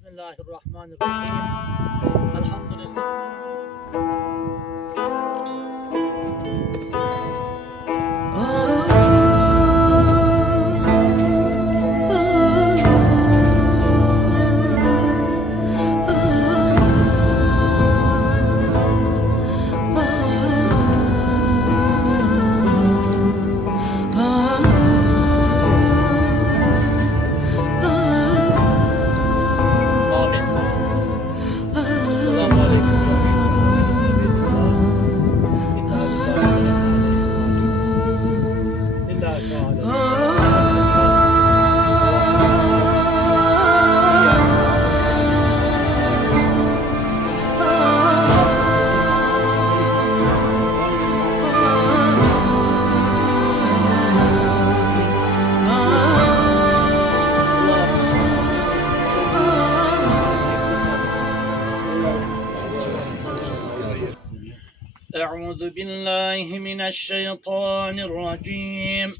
Bismillahirrahmanirrahim. Elhamdülillah. Amin. Esselamu aleyküm. Lillahi Teala. أعوذ بالله من الشيطان الرجيم.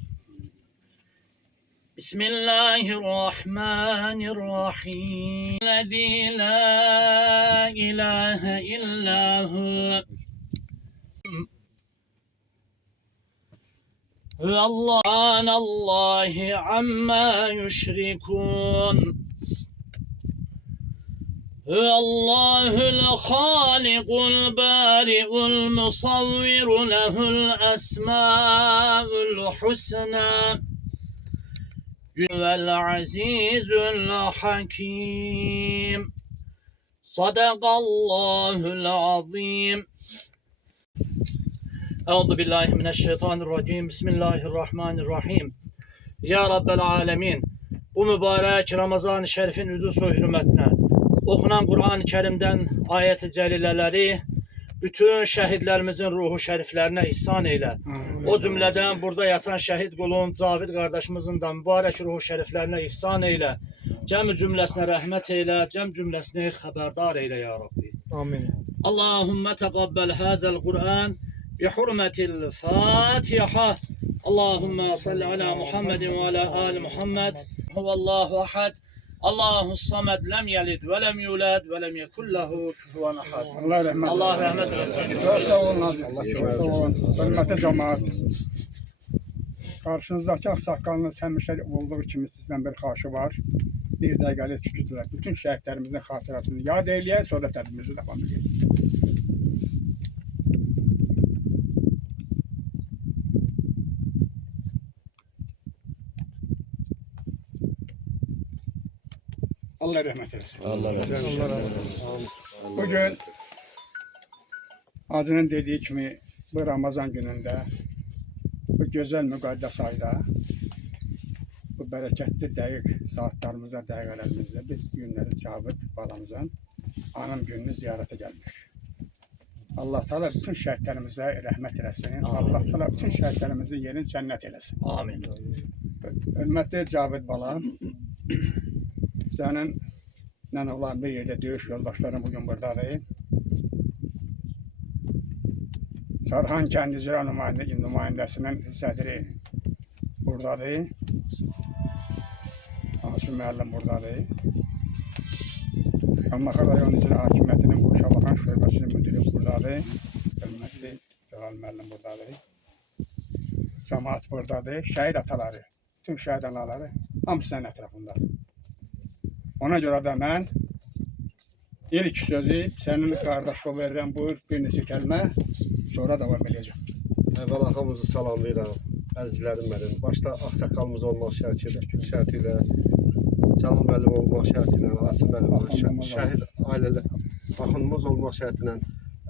بسم الله الرحمن الرحيم. الذي لا إله إلا هو سبحان الله عما يشركون. هو الله الخالق البارئ المصور له الأسماء الحسنى هو العزيز الحكيم. صدق الله العظيم. أعوذ بالله من الشيطان الرجيم. بسم الله الرحمن الرحيم. Ya Rabbel Alemin. Bu mübarek Ramazan-ı Şerif'in üzü hürmetine okunan Kur'an-ı Kerim'den ayet-i celileleri bütün şehitlerimizin ruhu şeriflerine ihsan eyle. O cümleden burada yatan şehit kulun Cavid kardeşimizin de mübarek ruhu şeriflerine ihsan eyle. Cem cümlesine rahmet eyle, cem cümlesine haberdar eyle ya Rabbi. Amin. Allahümme tegabbel hazel Kur'an bi hurmetil Fatiha. Allahümme salli ala Muhammedin ve ala ali Muhammed. Huvallahu ahad. Allahu samed lem yelid ve lem yulad ve lem yekun lehu kufuven ahad. Allah rahmet eylesin. Çok sağ olun Aziz. Çok sağ olun. Hürmetli cemaat. Karşınızdaki aksakalınız həmişə olduğu kimi sizden bir xahişi var. Bir dəqiqəlik sükutla bütün şəhidlərimizin xatirəsini yad eyləyək, sonra tədbirimizi davam edək. Allah rahmet eylesin. Allah razı olsun. Bugün Hacının dediği kimi bu Ramazan gününde, bu güzel müqəddəs ayda, bu bereketli dəqiq saatlerimizde, dəqiqələrimizdə biz günləri Cavid balamızın anım gününü ziyarete gelmiş. Allah Teala bütün şəhidlərimizə rəhmət eləsin. Allah Teala bütün şəhidlərimizin yerini cennet eləsin. Amin. Hürmetli Cavid balam, senin olan bir yerde döyüş yoldaşlarım bugün buradadır. Sarhan Kəndicilər nümayəndəsinin sədri buradadır. Asım müəllim buradadır. Şamaxı rayon icra hakimiyyətinin Quşabaxan şöbəsinin müdürü buradadır. Hörmətli Cəlal müəllim buradadır. Cemaat buradadır. Şəhid ataları, tüm şəhid anaları hamısının ətrafındadır. Ona görə də mən ilk sözü sənin qardaşına verirəm, buyur bir neçə kəlmə, sonra davam edəcəm. Əvvəl ağamızı salamlayıram, əzizlərim mənim. Başda ağsaqqalımız olmaq şərtilə, Cəlal müəllim olmaq şərtilə, Asim müəllim olmaq şəhid ailələr, axınımız olmaq şərtilə,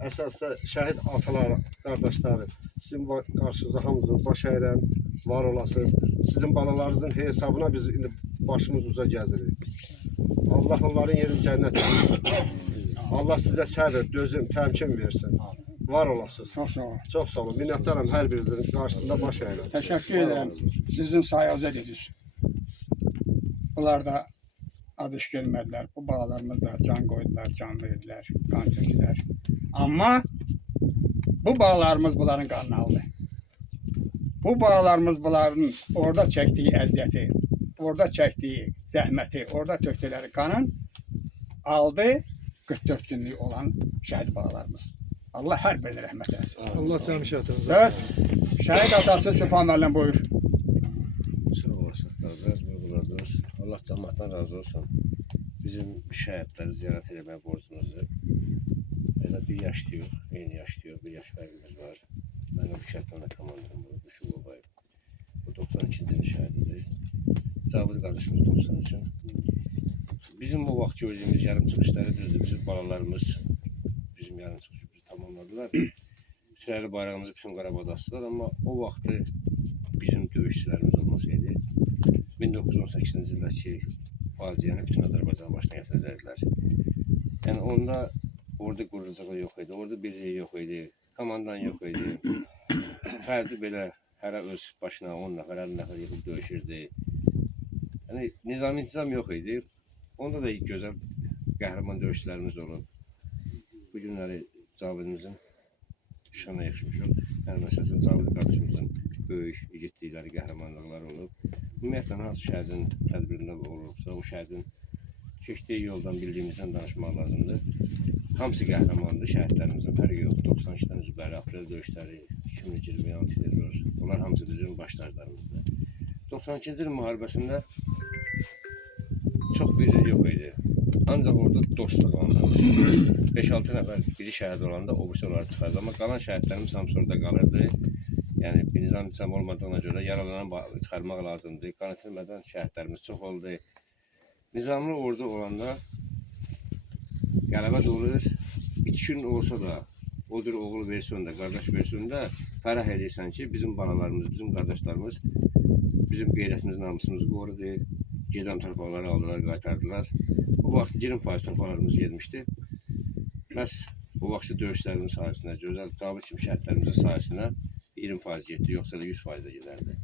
əsasda şəhid atalar, qardaşları, sizin qarşınıza hamınızın baş əyirəm, var olasınız. Sizin balalarınızın hesabına biz indi başımız uca gəzirik. Allah onların yerini cennet etsin. Allah size səbir, dözüm, təmkin versin. Var olasınız. Çox sağ olun. Çox sağ olun. Minnətdaram hər birinizin qarşısında baş əyirəm. Təşəkkür edirəm. Sizin sayənizdə dedik. Bunlar da ad iş görmədilər. Bu bağlarımız da can qoydular, can verdilər, qan tökdülər. Amma bu bağlarımız bunların qanını aldı. Bu bağlarımız bunların orada çəkdiyi əziyyəti, orada çəkdiyi zəhməti, orada tökdükləri qanın aldı 44 günlük olan şəhid balalarımız. Allah hər birinə rəhmət eləsin. Allah cəmi şəhətinizi. Evet, şəhid atası Sübhan müəllim buyur. Sağ olasın qardaş, buyurdular. Allah cəmaatdan razı olsun. Bizim şəhidləri ziyarət etmək borcumuzu. Elə bir yaş yox, eyni yaş yox, bir yaş fərqimiz var. Mənim bu şəhiddən də komandanım bu, Düşün Babayev. Bu 92-ci il şəhididir. Cabir qardaşımız 93. Bizim o vaxt gördüyümüz yarım çıxışları düzdür. Bizim balalarımız bizim yarım çıxışımızı tamamladılar. Sürəli bayrağımızı bütün Qarabağda astılar, amma o vaxtı bizim döyüşçülərimiz olmasaydı 1918-ci ildəki faciəni bütün Azərbaycan başına gətirəcəkdilər. Yəni onda orada quruculuq yox idi, orada birliyi yox idi, komandan yox idi. Fərdi belə hərə öz başına 10 nəfər, 50 nəfər yığıb döyüşürdü. Yəni nizami intizam yox idi. Onda da gözəl qəhrəman döyüşçülərimiz olub. Bu günləri Cavidimizin şana yaxşımışıq. Yəni məsələn Cavid qardaşımızın böyük igidlikləri, qəhrəmanlıqları olub. Ümumiyyətlə hansı şəhidin tədbirində olursa, o şəhidin keçdiyi yoldan bildiyimizdən danışmaq lazımdır. Hamısı qəhrəmandır, şəhidlərimizin fərqi yox. 92-dən üzbəri aprel döyüşləri, 2020 antiterror, onlar hamısı bizim başlarlarımızdır. 92-ci il müharibəsində çox birlik yox idi. Ancaq orada dostluq anlamışdı. 5-6 nəfər biri şəhid olanda o birisi onları çıxardı. Amma qalan şəhidlərimiz hamısı orada qalırdı. Yəni bir nizam olmadığına görə yaralanan çıxarmaq lazımdır. Qan itirmədən şəhidlərimiz çox oldu. Nizamlı ordu olanda qələbə də olur. İtkin olsa da, odur oğul versiyonda, qardaş versiyonda fərah edirsən ki, bizim balalarımız, bizim qardaşlarımız bizim qeyrətimiz, namusumuzu qorudu. Gedəm torpaqları aldılar, qaytardılar. O vaxt 20% torpaqlarımız getmişdi. Məhz o vaxt döyüşlərimiz sayəsində, gözəl Cavid kimi şəhidlərimizin sayəsində 20% getdi, yoxsa da 100% də gedərdi.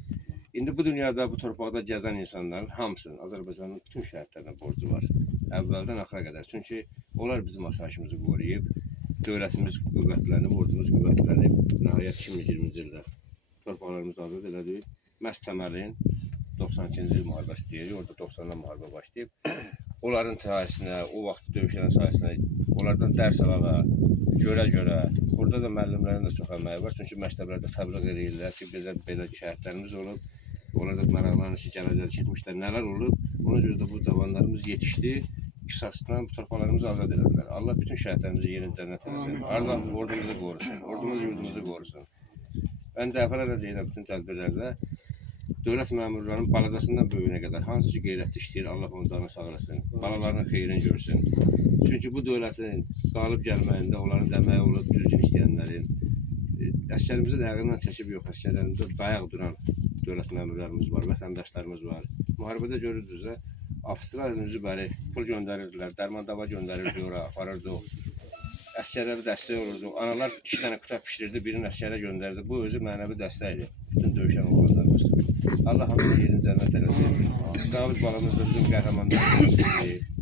İndi bu dünyada, bu torpaqda gəzən insanların hamısının, Azərbaycanın bütün şəhidlərinə borcu var. Əvvəldən axıra qədər. Çünki onlar bizim asayişimizi qoruyub, dövlətimiz qüvvətlənib, ordumuz qüvvətlənib, nəhayət 2020-ci ildə torpaqlarımızı azad elədik. Məhz təməlin 92-ci il müharibəsi deyirik, orada 90-dan müharibə başlayıb. Onların sayəsində, o vaxt döyüşlərin sayəsində, onlardan dərs alala, görə, burada da müəllimlərin də çox əməyi var. Çünki məktəblərdə təbliğ edirlər ki, bizə belə şəhidlərimiz olub, onlar da maraqlarını ki, gələcək etmişlər, nələr olub. Ona görə də bu cavanlarımız yetişdi, qisasdan bu torpaqlarımızı azad edilər. Allah bütün şəhidlərimizi yerin cənnət eləsin. Allah ordumuzu qorusun, ordumuz yurdumuzu qorusun. Mən dəfələrlə deyirəm bütün tədbirlərdə, dövlət məmurlarının balacasından böyüyünə qədər hansı ki qeyrətli işləyir, Allah onu canı sağ eləsin, balalarının xeyrini görsün. Çünki bu dövlətin qalib gəlməyində onların da əməyi olub, düzgün işləyənlərin, əsgərimizin ayağından çəkib yox, əsgərlərimizdə dayaq duran dövlət məmurlarımız var, vətəndaşlarımız var. Müharibədə görürdünüz də, ofislər üzü bəri pul göndərirdilər, dərman dava göndərirdi ora, aparırdıq. Əsgərlərə dəstək olurdu. Analar 2 dənə qutab pişirirdi, birini əsgərə göndərdi. Bu özü mənəvi dəstəkdir. Bütün döyüşən oğlanlarımız. Allah hamısını yerin cənnət eləsin. Cavid balamız da bizim qəhrəmanlarımızdır.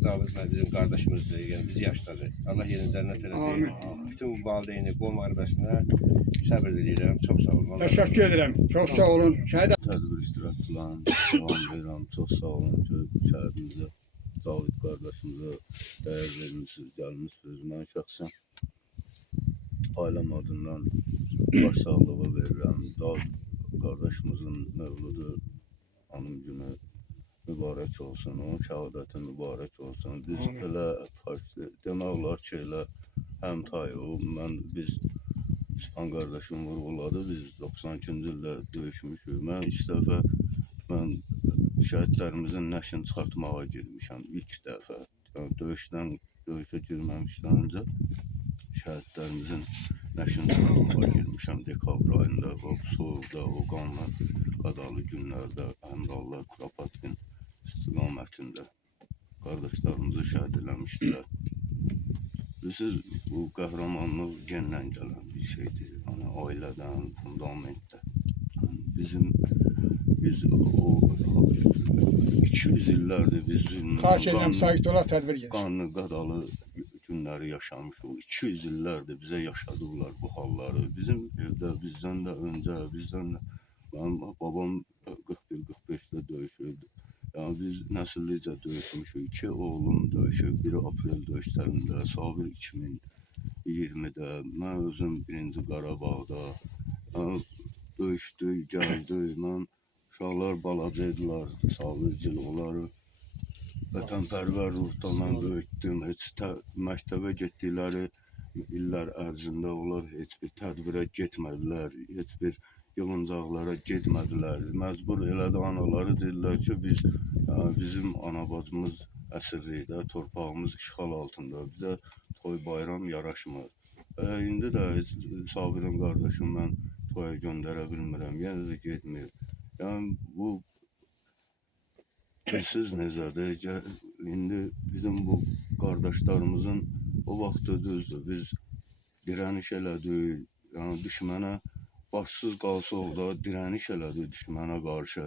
Cavid bizim qardaşımızdır. Yəni biz yaşdadır. Allah yerin cənnət eləsin. Bütün bu valideyni, bu müharibəsinə səbir diləyirəm. Çox sağ olun. Təşəkkür edirəm. Çox sağ olun. Şəhid Tədbir iştirakçılarına salam verirəm. Çox sağ olun ki, şəhidimizə, Cavid qardaşımıza dəyər vermişsiniz, gəlmişsiniz. Mən şəxsən ailəm adından başsağlığı verirəm. Cavid qardaşımızın mövludu, anım günü mübarək olsun, onun şəhadəti mübarək olsun. Biz elə demək olar ki, elə həmtayıq. Biz İspan qardaşım vurğuladı, biz 92-ci ildə döyüşmüşük. Mən ilk dəfə şəhidlərimizin nəşini çıxartmağa girmişəm, ilk dəfə. Yəni, döyüşə girməmişdən öncə şəhidlərimizin nəşini çıxartmağa girmişəm dekabr ayında. O soğuqda, o qanla qadalı günlərdə, Əmrallah, Kuropatkin istiqamətində qardaşlarımızı şəhid eləmişdilər. Bilirsiniz, bu qəhrəmanlıq gendən gələn bir şeydir. Yəni, ailədən, fundamentdən. Biz o 200 illərdir bizim xahiş edirəm, sakit ola, tədbir gedir. qanlı qadalı günləri yaşamışıq. 200 illərdir bizə yaşadıblar bu halları. Bizim evdə bizdən də öncə, mənim babam 41-45-də döyüşürdü. Yani biz nəsillicə döyüşmüşük. 2 oğlum döyüşüb. Biri aprel döyüşlərində, Sabir 2020-də, mən özüm 1-ci Qarabağda döyüşdük, gəldik. Mən uşaqlar balacaydılar, Sabircil onları vətənpərvər ruhdan mən böyütdüm. Heç məktəbə getdikləri illər ərzində onlar heç bir tədbirə getmədilər, heç bir yığıncaqlara getmədilər. Məcbur elədi anaları dedilər ki, bizim anabacımız əsirlikdə, torpağımız işğal altında, bizə toy bayram yaraşmır. İndi də Sabirin qardaşım mən toya göndərə bilmirəm, yenə də getmir. Yəni bu siz necədir? İndi bizim bu qardaşlarımızın o vaxtı düzdür, biz dirəniş elədik, yəni düşmənə başsız qalsaq da dirəniş elədik düşmənə qarşı.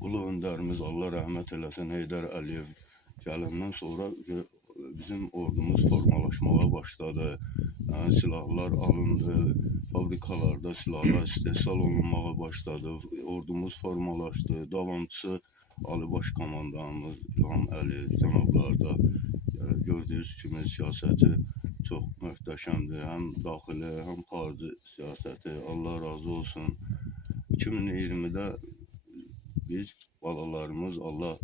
Ulu öndərimiz Allah rəhmət eləsin Heydər Əliyev gələndən sonra bizim ordumuz formalaşmağa başladı. Yəni silahlar alındı, fabrikalarda silahlar istehsal olunmağa başladı, ordumuz formalaşdı, davamçısı Ali Baş Komandanımız İlham Əliyev cənablarda gördüyünüz kimi siyasəti çox möhtəşəmdir. Həm daxili, həm xarici siyasəti. Allah razı olsun. 2020-də biz balalarımız, Allah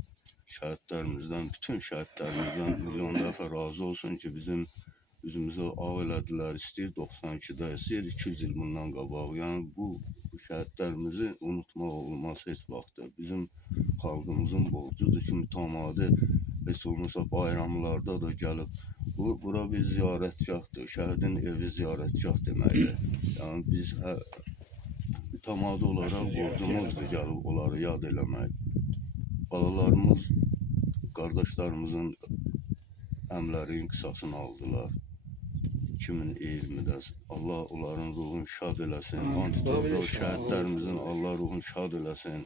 şəhidlərimizdən, bütün şəhidlərimizdən milyon dəfə razı olsun ki, bizim üzümüzə ağ elədilər. İstəyir 92-də, istəyir 200 il bundan qabaq. Yəni bu şəhidlərimizi unutmaq olmaz heç vaxtda. Bizim xalqımızın borcudur ki, mütəmadi heç olmasa bayramlarda da gəlib. Bura bir ziyarətgahdır, şəhidin evi ziyarətgah deməkdir. Yəni biz mütəmadi olaraq borcumuzdur gəlib onları yad eləmək. Balalarımız, qardaşlarımızın əmlərin qisasını aldılar. 2020-də Allah onların ruhunu şad eləsin. Antidorda şəhidlərimizin Allah ruhunu şad eləsin.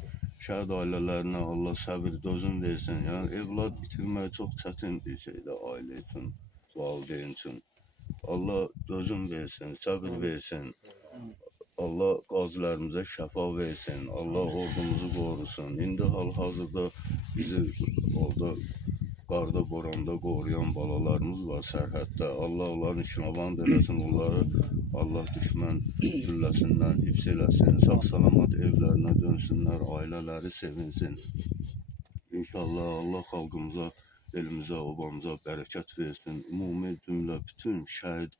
Şəhid ailələrinə Allah səbir, dözüm versin. Yəni evlad itirmək çox çətin bir şeydir ailə üçün, valideyn üçün. Allah dözüm versin, səbir versin. Allah qazilərimizə şəfa versin. Allah ordumuzu qorusun. İndi hal-hazırda bizi orada qarda, boranda qoruyan balalarımız var sərhəddə. Allah onların işinavand eləsin, onları Allah düşmən zülləsindən hifz eləsin, sağ-salamat evlərinə dönsünlər, ailələri sevinsin. İnşallah Allah xalqımıza, elimizə, obamıza bərəkət versin. Ümumi cümlə bütün şəhid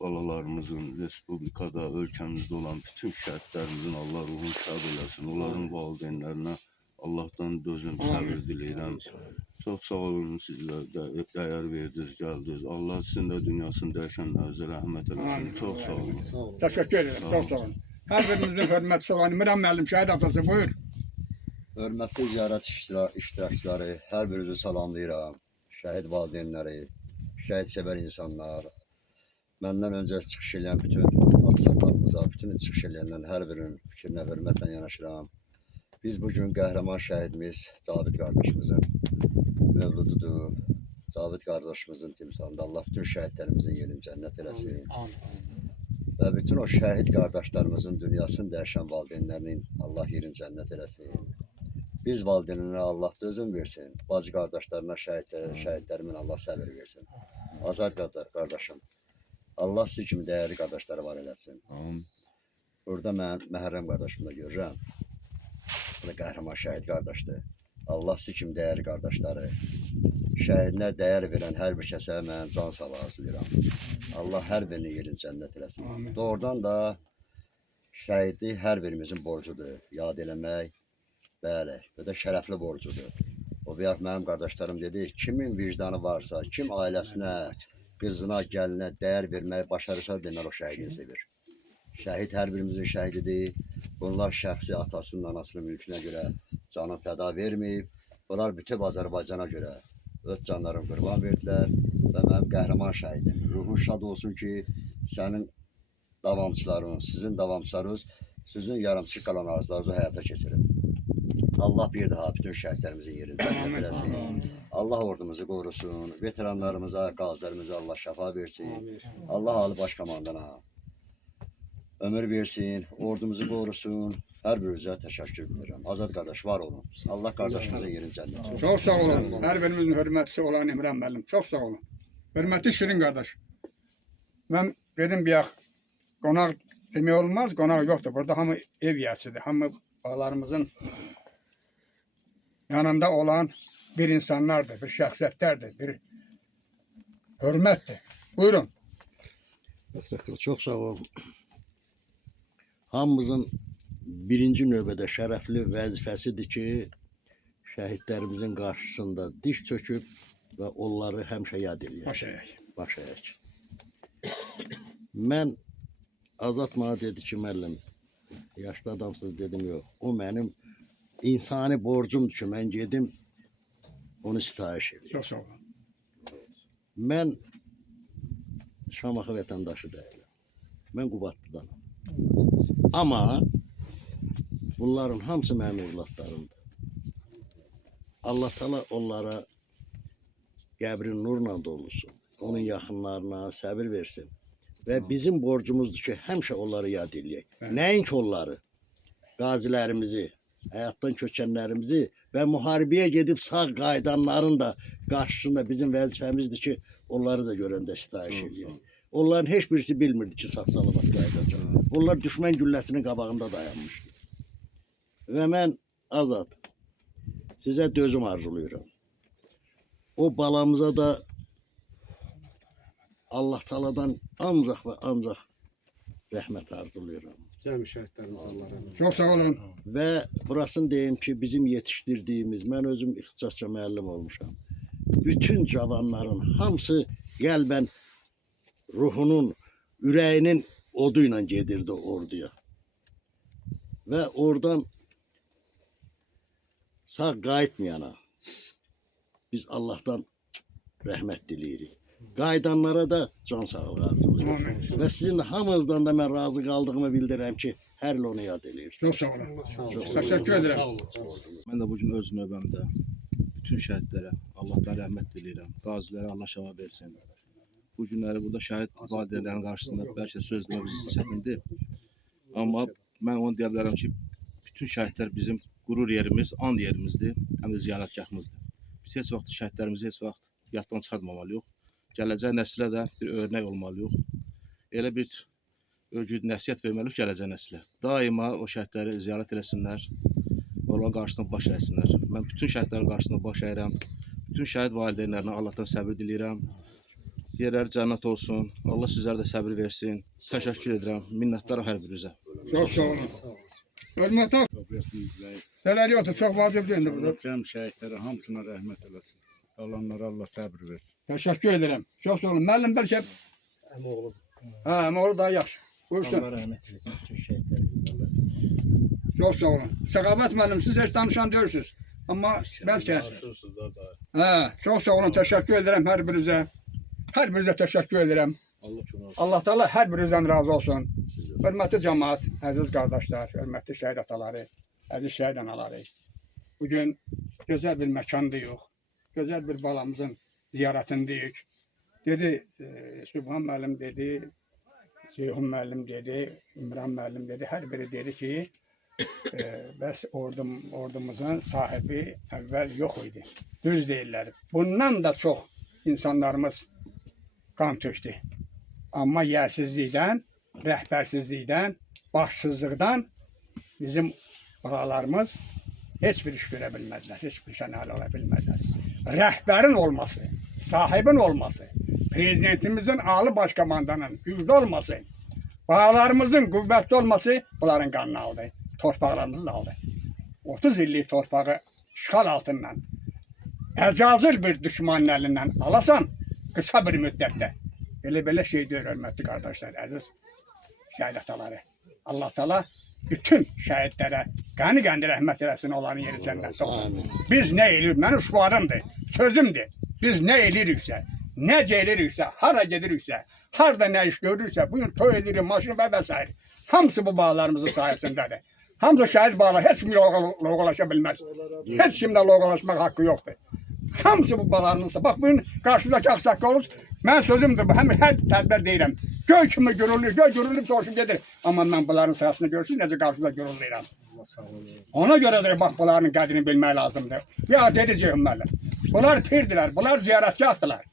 balalarımızın, respublikada, ölkəmizdə olan bütün şəhidlərimizin Allah ruhunu şad eləsin. Onların valideynlərinə Allahdan dözüm, səbir diləyirəm. Çox sağ olun, sizlə dəyər verdiniz, gəldiniz. Allah sizin də dünyasını dəyişənlərinizə rəhmət eləsin. Çox sağ olun. Təşəkkür ederim, çox sağ olun. Hər birimizin hörmətli olan Miran müəllim şəhid atası, buyur. Hörmətli ziyarət iştirakçıları, hər birinizi salamlayıram. Şəhid valideynləri, şəhid sevər insanlar, məndən öncə çıxış edən bütün ağsaqqalımıza, bütün çıxış edənlərin hər birinin fikrinə hörmətlə yanaşıram. Biz bugün qəhrəman şəhidimiz Cavid qardaşımızın mövlududur. Cavid qardaşımızın timsalında Allah bütün şəhidlərimizin yerini cənnət eləsin. Və bütün o şəhid qardaşlarımızın dünyasını dəyişən valideynlərinin Allah yerini cənnət eləsin. Biz valideynlərə Allah dözüm versin. Bacı qardaşlarına, şəhidlərimin Allah səbir versin. Azad qardaşım, Allah sizi kimi dəyərli qardaşları var eləsin. Burada mən Məhərrəm qardaşımı da görürəm. Bu da qəhrəman şəhid qardaşdır. Allah sizi kimi dəyərli qardaşları, şəhidinə dəyər verən hər bir kəsə mən can sağlığı arzulayıram. Allah hər birinin yerini cənnət eləsin. Doğrudan da şəhidi hər birimizin borcudur. Yad eləmək, bəli, və də şərəfli borcudur. O bayaq mənim qardaşlarım dedi, kimin vicdanı varsa, kim ailəsinə, qızına, gəlinə dəyər verməyi başarırsa demək o şəhidini sevir. Şəhid hər birimizin şəhididir. Bunlar şəxsi atasının, anasının mülkünə görə canı fəda verməyib. Bunlar bütün Azərbaycana görə öz canlarını qurban verdilər və mənim qəhrəman şəhidim. Ruhun şad olsun ki, sənin davamçıların, sizin davamçılarınız, sizin yarımçıq qalan arzularınızı həyata keçirib. Allah bir daha bütün şəhidlərimizin yerini cənnət eləsin. Allah ordumuzu qorusun, veteranlarımıza, qazilərimizə Allah şəfa versin. Allah Ali Baş Komandana, ömür versin, ordumuzu korusun. Her birinizə təşəkkür edirəm. Azad qardaş var olun. Allah qardaşımıza yerin cənnət olsun. Çok sağ olun. Her birimizin hürmetçisi olan İmran müəllim. Çok sağ olun. Hürmetli Şirin kardeş. Ben dedim bir konak demək olmaz. Konak yoktur. Burada hamı ev yəsidir. Hamı bağlarımızın yanında olan bir insanlardır, bir şəxsiyyətlərdir, bir hürmettir. Buyurun. Çox sağ ol. Hamımızın birinci növbədə şərəfli vəzifəsidir ki, şəhidlərimizin qarşısında diş çöküb və onları həmişə yad eləyək. Baş əyək. Mən Azad mənə dedi ki, müəllim, yaşlı adamsınız dedim, yox. O mənim insani borcumdur ki, mən gedim onu sitayiş edeyim. Çok sağ olun. Mən Şamaxı vətəndaşı deyiləm. Mən Qubadlıdanam. Amma bunların hamısı mənim evlatlarımdır. Allah Teala onlara qəbrin nurla dolsun. Onun yaxınlarına səbir versin. Və bizim borcumuzdur ki, həmişə onları yad eləyək. Nəinki onları, qazilərimizi, həyatdan köçənlərimizi və müharibəyə gedib sağ qayıdanların da qarşısında bizim vəzifəmizdir ki, onları da görəndə sitayiş eləyək. Onların heç birisi bilmirdi ki, sağ-salamat qayıdacaq. Onlar düşmən gülləsinin qabağında dayanmışdı. Və mən Azad, sizə dözüm arzulayıram. O balamıza da Allah Teala'dan ancaq və ancaq rəhmət arzulayıram. Cəmi şəhidlərimiz Allah rəhmət eylesin. Çok sağ olun. Və burasını deyim ki, bizim yetişdirdiyimiz, mən özüm ixtisasca müəllim olmuşam. Bütün cavanların hamısı qəlbən ruhunun, ürəyinin odu ilə gedirdi orduya. Və oradan sağ qayıtmayana biz Allah'tan rəhmət diləyirik. Qayıdanlara da can sağlığı arzulayıram. Və sizin hamınızdan da mən razı qaldığımı bildirirəm ki, hər il onu yad edirsiniz. Çok sağ olun. Teşekkür ederim. Mən də bu gün öz növbəmdə bütün şəhidlərə Allahdan rəhmət diləyirəm. Qazilərə Allah şəfa versin. Bu günləri burada şəhid valideynlərin qarşısında bəlkə söz demək bizim üçün çətindir. Amma mən onu deyə bilərəm ki, bütün şəhidlər bizim qürur yerimiz, and yerimizdir, həm də ziyarətgahımızdır. Biz heç vaxt şəhidlərimizi heç vaxt yaddan çıxartmamalıyıq. Gələcək nəslə də bir örnək olmalıyıq. Elə bir ögüd nəsihət verməliyik gələcək nəslə. Daima o şəhidləri ziyarət eləsinlər, onların qarşısında baş əysinlər. Mən bütün şəhidlərin qarşısında baş əyirəm. Bütün şəhid valideynlərinə Allahdan səbir diləyirəm. Yerləri cənnət olsun. Allah sizlərə də səbir versin. Təşəkkür edirəm. Minnətdaram hər birinizə. Çok sağ olun. Hürmetli. Neler yoktu. Çok vacip değildi burada. Cəm şəhidlərə hamısına rəhmət eləsin. Qalanlara Allah səbir versin. Teşekkür ederim. Çok sağ olun. Müəllim belki Əmoğlu. ha, oğlu daha yaxşı. Buyursun. rahmet eylesin bütün şehitlerimize. Çok sağ olun. Səqavət müəllim, siz heç danışan deyilsiniz. Amma bəlkə. Çok sağ olun. Teşekkür ederim her birinizə. Her birinizə teşekkür ederim. Allah Teala her birinizden razı olsun. Hürmetli cemaat, aziz kardeşler, hürmetli şehit ataları, aziz şehit anaları. Bugün güzel bir mekandayıq. Güzel bir balamızın ziyaretindeyik. Dedi, Sübhan müəllim dedi, Ceyhun müəllim dedi, İmran müəllim dedi, her biri dedi ki, bəs ordumuzun sahibi evvel yok idi. Düz değiller. Bundan da çok insanlarımız kan tökdü. Amma yərsizlikdən, rəhbərsizlikdən, başsızlıqdan bizim bağlarımız heç bir iş görə bilmədilər, heç bir şey nail ola bilmədilər. Rəhbərin olması, sahibin olması, prezidentimizin, ali başkomandanın güclü olması, bağlarımızın qüvvətli olması bunların qanını aldı, torpaqlarımızı aldı. 30 illik torpağı işğal altından, əcazil bir düşmanın əlindən alasan, qısa bir müddətdə. Belə şey deyir, hörmətli qardaşlar, əziz şəhid ataları. Allah Teala bütün şəhidlərə qəni rəhmət eləsin, onların yeri cənnətdə olsun. Biz nə edirik? Mənim şuarımdır, sözümdür. Biz nə ediriksə, necə ediriksə, hara gediriksə, harada nə iş görürüksə, bugün toy edirik, maşın və s. Hamısı bu bağlarımızın sayəsindədir. Hamısı şəhid bağlar, heç kim loğalaşa bilməz. Heç kimdə loğalaşmaq haqqı yoxdur. Hamısı bu bağlarımızın. Bax, bugün qarşıdakı ağsaqqalımız, mən sözümdür, hər tədbir deyirəm. Göy kimi görülür, göy görülüb soruşub gedir. Amma mən bunların sayəsini görürsünüz, necə qarşıda görülürəm. Ona görədir, bax, bunların qədrini bilmək lazımdır. Ya, dedi Ceyhun müəllim, bunlar pirdirlər, bunlar ziyarətgahdılar.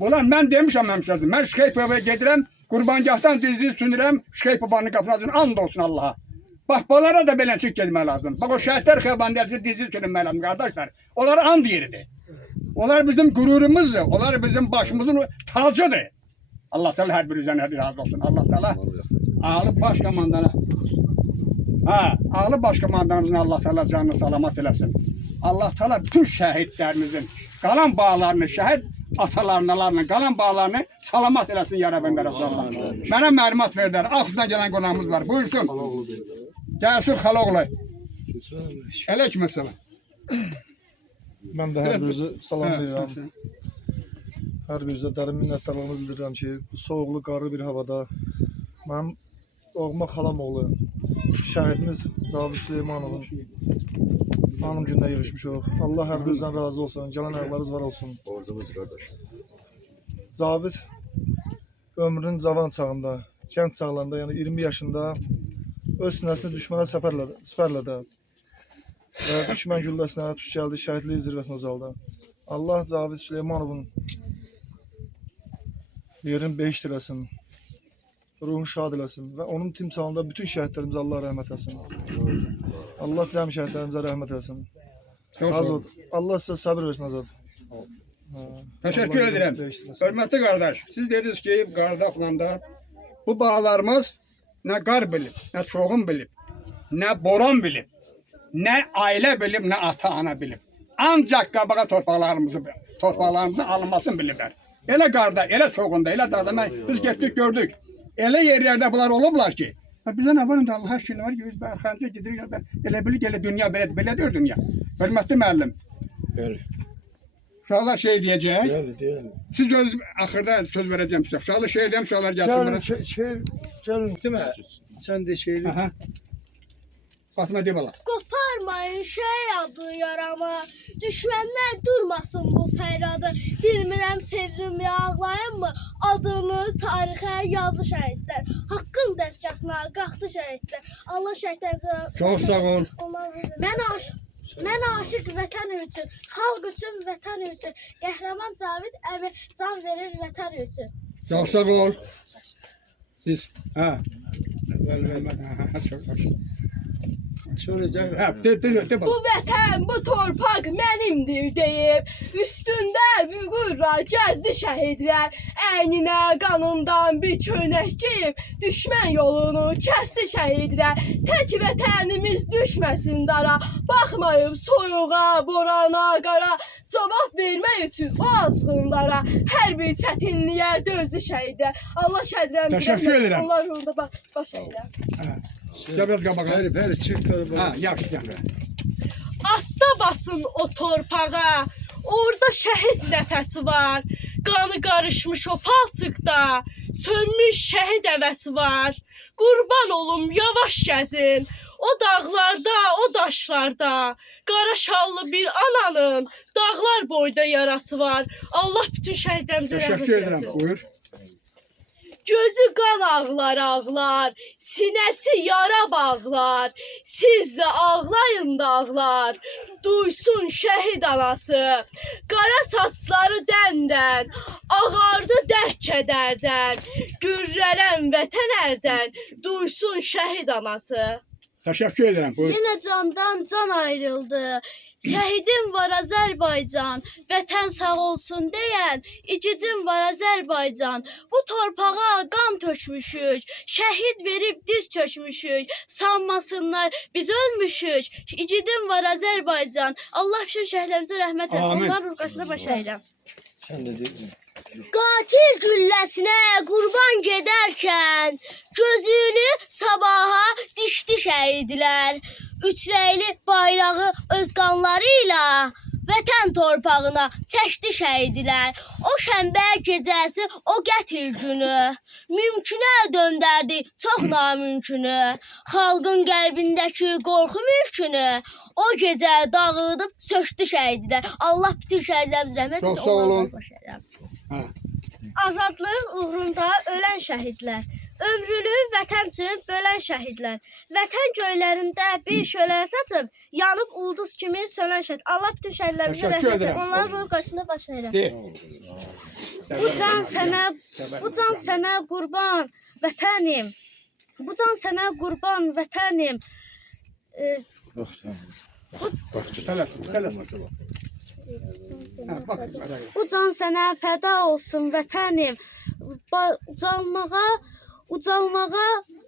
Bunlar, mən demişəm həmşədir, mən Şükheypəvəyə gedirəm, Qurbangahdan dizli sünürəm, Şükheypəvanın qapına açın, and olsun Allaha. Bax, bunlara da beləncik gezmək lazım. Bax, o şəhətlər xəbandərsi dizli sürünmək lazım, qardaşlar. Onlar and yeridir. Onlar bizim qürurumuzdur, onlar bizim başımızın tacıdır. Allah Teala hər birinizdən razı olsun. Allah Teala ağlı baş komandana, ağlı baş komandanımızın Allah Teala canını salamat eləsin. Allah Teala bütün şəhidlərimizin qalan bağlarını, şəhid atalarını, qalan bağlarını salamat eləsin ya Rabbim Allah. Mənə məlumat verdilər. Ağzından gələn qonağımız var. Buyursun. Gəlsin Xaloğlu. Aleykümselam. Mən də hər birinizə salamlayıram. Hər birinizə dərin minnətdarlığımı bildirirəm ki, bu soğuqlu, qarlı bir havada mənim doğma xalam oğlu, şəhidimiz Cavid Süleymanovun anım gününə yığışmışıq. Allah hər birinizdən razı olsun, gələn ayaqlarınız var olsun. Ordumuz qardaş. Cavid ömrünün cavan çağında, gənc çağlarında, yəni 20 yaşında öz sinəsini düşmənə səpərlədə və düşmən gülləsinə tuş gəldi, şəhidlik zirvəsinə ucaldı. Allah Cavid Süleymanovun yerin behiş eləsin, ruhunu şad eləsin və onun timsalında bütün şəhidlərimizə Allah rəhmət eləsin. Allah cəmi şəhidlərimizə rəhmət eləsin. Azad, Allah sizə səbir versin Azad. Təşəkkür edirəm. Hörmətli qardaş, siz dediniz ki, Qardaxlanda bu bağlarımız nə qar bilib, nə çoğun bilib, nə boran bilib, nə ailə bilib, nə ata-ana bilib. Ancaq qabağa torpaqlarımızın alınmasını biliblər. Elə qarda, elə çoğunda, elə dağda biz getdik, gördük. Elə yerlərdə bunlar olublar ki, bizə nə var indi Allah aşkına var ki, biz arxanca gidirik, elə bilik, elə dünya belədir dünya. Hörmətli müəllim. Uşaqlar şey deyəcək. Siz öz axırda söz verəcəm sizə. Uşaqlar şey deyəm, uşaqlar gəlsin. Gəlin, demə, sən də şeyli. Fatma de bala. Qoparmayın şey adı yarama, düşmənlər durmasın bu fəryadı. Bilmirəm sevrim ağlayım mı, adını tarixə yazı şəhidlər. Haqqın dəstgahına qalxdı şəhidlər. Allah şəhidlərimizə... Çox sağ ol. Mən aşıq vətən üçün, xalq üçün, vətən üçün. Qəhrəman Cavid əmi can verir vətən üçün. Çox sağ ol. Siz, Bu vətən, bu torpaq mənimdir deyib, üstündə vüqurla gəzdi şəhidlər, əyninə qanından bir çönək geyib, düşmən yolunu kəsdi şəhidlər, tək vətənimiz düşməsin dara, baxmayıb soyuğa, borana, qara, cavab vermək üçün o azğınlara, hər bir çətinliyə dözdü şəhidlər. Allah şəhidlərimizə onlar yolunda baş əylər. Gel biraz qabağa. Bəli, çıx. Yaxşı, gəl. Asta basın o torpağa, orada şəhid nəfəsi var. Qanı qarışmış o palçıqda, sönmüş şəhid əvəsi var. Qurban olum, yavaş gəzin, o dağlarda, o daşlarda. Qara şallı bir ananın dağlar boyda yarası var. Allah bütün şəhidlərimizə rəhmət Təşəkkür edirəm, buyur. Gözü qan ağlar ağlar, sinəsi yara bağlar, siz də ağlayın dağlar, duysun şəhid anası, qara saçları dəndən, ağardı dərd kədərdən, gürrələn vətən ərdən, duysun şəhid anası. Təşəkkür edirəm, buyur. Yenə candan can ayrıldı, şəhidim var Azərbaycan, vətən sağ olsun deyən, igidim var Azərbaycan. Bu torpağa qan tökmüşük, şəhid verib diz çökmüşük, sanmasınlar biz ölmüşük, igidim var Azərbaycan. Allah bütün şəhidlərimizə rəhmət etsin, onların ruhqasına baş əylə. Sən də deyəcəksin. Qatil gülləsinə qurban gedərkən, gözünü sabaha dişdi şəhidlər. Üçrəyli bayrağı öz qanları ilə vətən torpağına çəkdi şəhidlər. O şənbə gecəsi, o qətl günü, mümkünə döndərdi çox namümkünü. Xalqın qəlbindəki qorxu mülkünü, o gecə dağıdıb söktü şəhidlər. Allah bütün şəhidlərimizə rəhmət etsin. Çox sağ olun. azadlıq uğrunda ölən şəhidlər, ömrünü vətən üçün bölən şəhidlər, vətən göylərində bir şölə saçıb, yanıb ulduz kimi sönən şəhid. Allah bütün şəhidlərimizə Təşəkkür rəhmət edirəm. etsin. Onların ruhu qarşısında baş verər. De. Bu can sənə qurban vətənim. Bu can sənə qurban vətənim. Tələsmə. Bak. Bu can sənə fəda olsun vətənim. Ucalmağa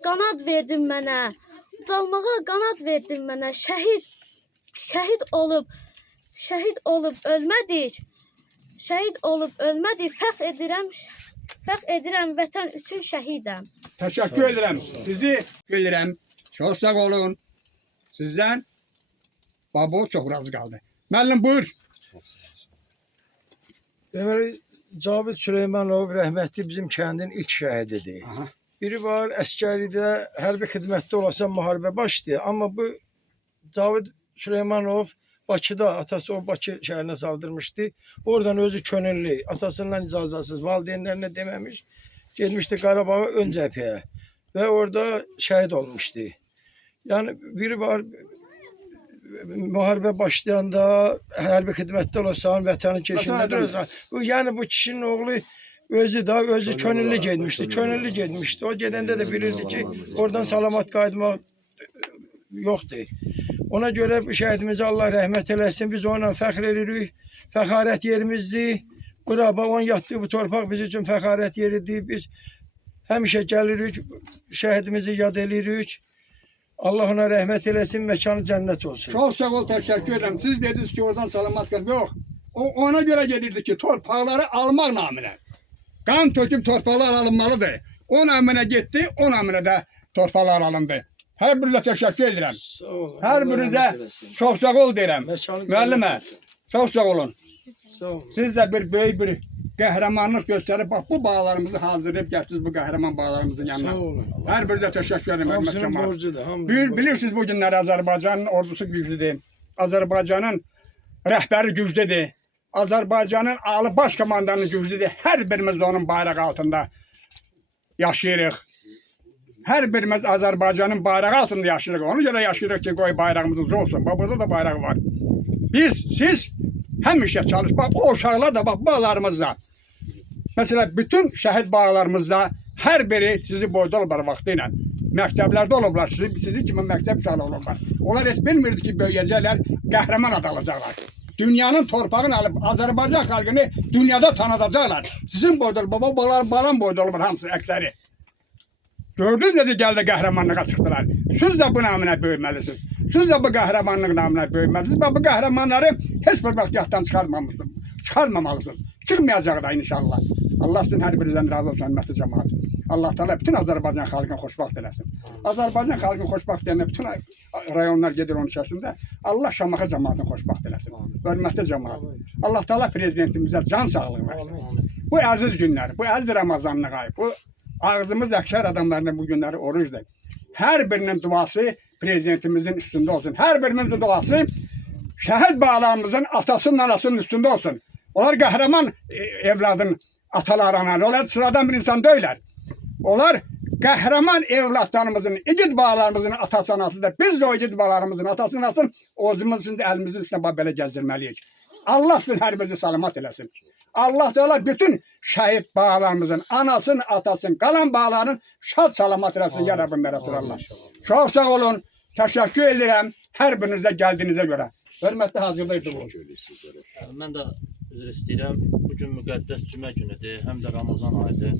qanad verdin mənə. Ucalmağa qanad verdin mənə. Şəhid olub ölmədik. Şəhid olub ölmədik. Fəxr edirəm vətən üçün şəhidəm. Teşekkür ederim. Sizi bilirim. Çok sağ olun. Sizden baba çok razı kaldı. Müəllim buyur. Deməli, Cavid Süleymanov rəhmətli bizim kəndin ilk şəhididir. Aha. Biri var, əskəridə, hərbi xidmətdə olasa müharibə başlayır. Amma bu Cavid Süleymanov Bakıda, atası o Bakı şəhərinə saldırmışdı. Oradan özü könüllü, atasından icazəsiz, valideynlərinə deməmiş, getmişdi Qarabağa ön cəbhəyə və orada şəhid olmuşdu. Yəni biri var, müharibə başlayanda hərbi xidmətdə olasan, vətənin keşiyində durursan. Yəni bu kişinin oğlu özü könüllü getmişdi. O gedəndə də bilirdi ki, oradan salamat qayıtmaq yoxdur. Ona görə bu şəhidimizə Allah rəhmət eləsin. Biz onunla fəxr edirik. Fəxarət yerimizdir. Quraba onun yatdığı bu torpaq bizim üçün fəxarət yeridir. Biz həmişə gəlirik, şəhidimizi yad edirik. Allah ona rəhmət eləsin, məkanı cənnət olsun. Çok sağ ol, teşekkür ederim. Siz dediniz ki oradan salamat kaldı. Yok. O ona göre gelirdi ki torpaqları almaq namına. Kan töküp torpaqlar alınmalıdır. O namına gitti, o namına da torpaqlar alındı. Her birine teşekkür ederim. Sağ olun. Her Allah birinize rəhmət eləsin. çok sağ ol derim. Məkanı Müəllime, cənnət olsun. çok sağ olun. Sağ olun. Siz de bir böyük bir qəhrəmanlıq gösterip bak bu bağlarımızı hazırlayıp getirdiniz bu qəhrəman bağlarımızın yanına. Sağ olun. Her birinize teşekkür ederim. Hörmət Hamısının cəmaət. borcudur. hamısının Bilirsiniz bu günler Azerbaycan'ın ordusu güçlüdür. Azerbaycan'ın rəhbəri güçlüdür. Azerbaycan'ın Ali Baş Komandanı güçlüdür. Her birimiz onun bayrağı altında yaşayırıq. Her birimiz Azerbaycan'ın bayrağı altında yaşayırıq. Ona göre yaşayırıq ki koy bayrağımız ucu olsun. Bak burada da bayrağı var. Siz həmişə çalış. Bak o uşaqlar da bak bağlarımızda. Mesela bütün şəhid bağlarımızda her biri sizi boyda olurlar vaxtıyla. Məktəblərdə olublar, sizi kimi məktəb uşaqları olurlar. Onlar heç bilmirdi ki, böyüyəcəklər, qəhrəman ad alacaqlar. Dünyanın torpağını alıp Azerbaycan xalqını dünyada tanıdacaqlar. Sizin boyda baba balan boyda olurlar hamısı əksəri. Gördünüz necə gəldi qəhrəmanlığa çıxdılar. Siz də bu namına böyüməlisiniz. Siz də bu qəhrəmanlıq namına böyüməlisiniz. Bu qəhrəmanları heç bir vaxt yaddan çıxarmamalısınız. Çıxmayacaq da inşallah. Allah sizin hər birinizdən razı olsun, hörmətli cəmaət. Allah Teala bütün Azerbaycan xalqını xoşbaxt eləsin. Azerbaycan xalqını xoşbaxt edəndə bütün rayonlar gedir onun içərisində. Allah Şamaxı cəmaatını xoşbaxt eləsin. Hörmətli cəmaət. Allah Teala prezidentimizə can sağlığı versin. Bu əziz günlər, bu əziz Ramazanlıq ayı, bu ağzımız əksər adamlarının bu günləri orucdur. Hər birinin duası prezidentimizin üstündə olsun. Hər birimizin duası şəhid bağlarımızın atasının anasının üstündə olsun. Onlar qəhrəman evladın ataları analı. Onlar sıradan bir insan deyilər. Onlar qəhrəman evlatlarımızın, igid bağlarımızın atası anası da biz de o igid bağlarımızın atası anasının özümüzün de elimizin üstüne belə gəzdirməliyik. Allah sizin hər birini salamat eləsin. Allah Teala bütün şəhid bağlarımızın, anasının, atasının, qalan bağların şad salamat eləsin. Ya Rabbim Resulallah. Çok sağ olun. Teşekkür ederim. Her birinizə gəldiyinizə görə. Hörmətli hazırlaydı bu. Mən də üzr istəyirəm. Bugün müqəddəs cümə günüdür, həm də Ramazan ayıdır.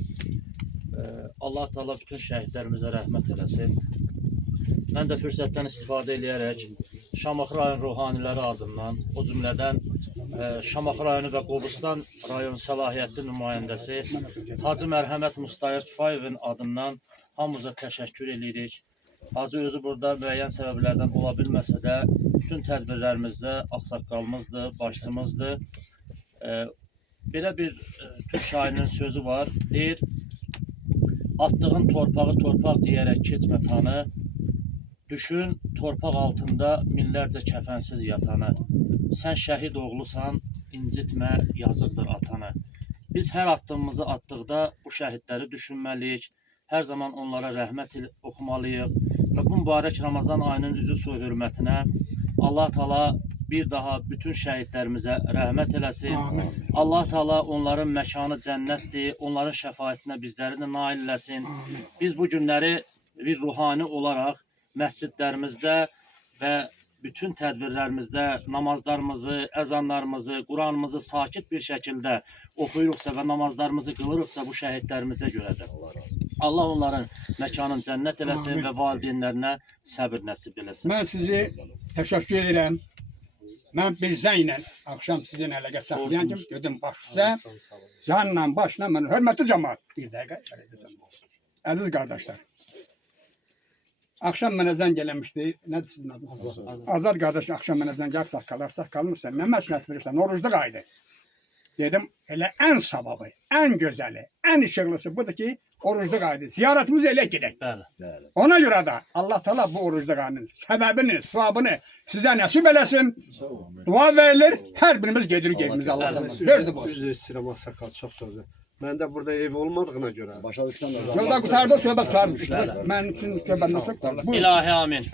Allah Teala bütün şəhidlərimizə rəhmət eləsin. Mən də fürsətdən istifadə edərək Şamaxı rayon ruhaniləri adından, o cümlədən Şamaxı rayonu və Qobustan rayon səlahiyyətli nümayəndəsi Hacı Mərhəmət Mustayır Tufayevin adından hamımıza təşəkkür edirik. Hacı özü burada müəyyən səbəblərdən ola bilməsə də bütün tədbirlərimizdə ağsaqqalımızdır, başçımızdır. Belə bir Türk şairinin sözü var, deyir: attığın torpağı torpaq deyərək keçmə tanı, düşün torpaq altında minlərcə kəfənsiz yatanı. Sən şəhid oğlusan, incitmə yazıqdır atanı. Biz hər addımımızı atdıqda bu şəhidləri düşünməliyik. Hər zaman onlara rəhmət oxumalıyıq. Və bu mübarək Ramazan ayının üzü su hürmətinə Allah Taala bir daha bütün şəhidlərimizə rəhmət eləsin. Amin. Allah Taala onların məkanı cənnətdir. Onların şəfaətinə bizləri də nail eləsin. Biz bu günləri bir ruhani olaraq məscidlərimizdə və bütün tədbirlərimizdə namazlarımızı, əzanlarımızı, Quranımızı sakit bir şəkildə oxuyuruqsa və namazlarımızı qılırıqsa bu şəhidlərimizə görədir. Allah onların məkanını cənnət eləsin Amin. və valideynlərinə səbir nəsib eləsin. Mən sizi təşəkkür edirəm. Mən bir zənglə axşam sizin əlaqə saxlayan kimi dedim başsa canla başla mən hörmətli cəmaət bir dəqiqə əziz qardaşlar. Akşam mənə zəng eləmişdi. Nədir sizin adınız? Azad qardaş akşam mənə zəng gəlib saqqalırsan. Mən məsləhət verirsən. Orucluq aydı. Dedim elə ən savabı, ən gözəli, ən işıqlısı budur ki orucluq aydı. Ziyaretimiz elə gedək. Bəli. Ona görə də Allah Teala bu orucluq ayının səbəbini, savabını sizə nəsib eləsin. Dua verilir. Hər birimiz gedirik evimizə Allah Teala. Verdi bu. Üzr istəyirəm Ağsaqqal, çox sözü. Məndə burada ev olmadığına görə. Başa düşdən Yolda qutarda söhbət qutarmış. Mən üçün söhbət yoxdur. Bu İlahi amin.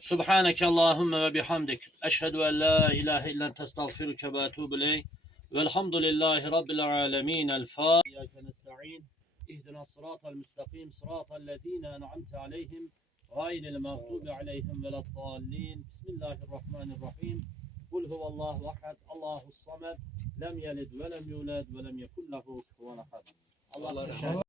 Subhaneke Allahümme ve bihamdik. Eşhedü en la ilahe illen testağfiruke ve etubu ileyk. Velhamdülillahi Rabbil alemin. El-Fatiha. İyyâke nesta'in. İhdina sıratal müstakim. Sıratal lezîne en'amte aleyhim. Gayril mağdubi aleyhim veleddallin. Bismillahirrahmanirrahim. Kul huvallahu ahad. Allahus samed. Lem yelid ve lem yulad ve lem yekun lehu kufuven ahad. Allah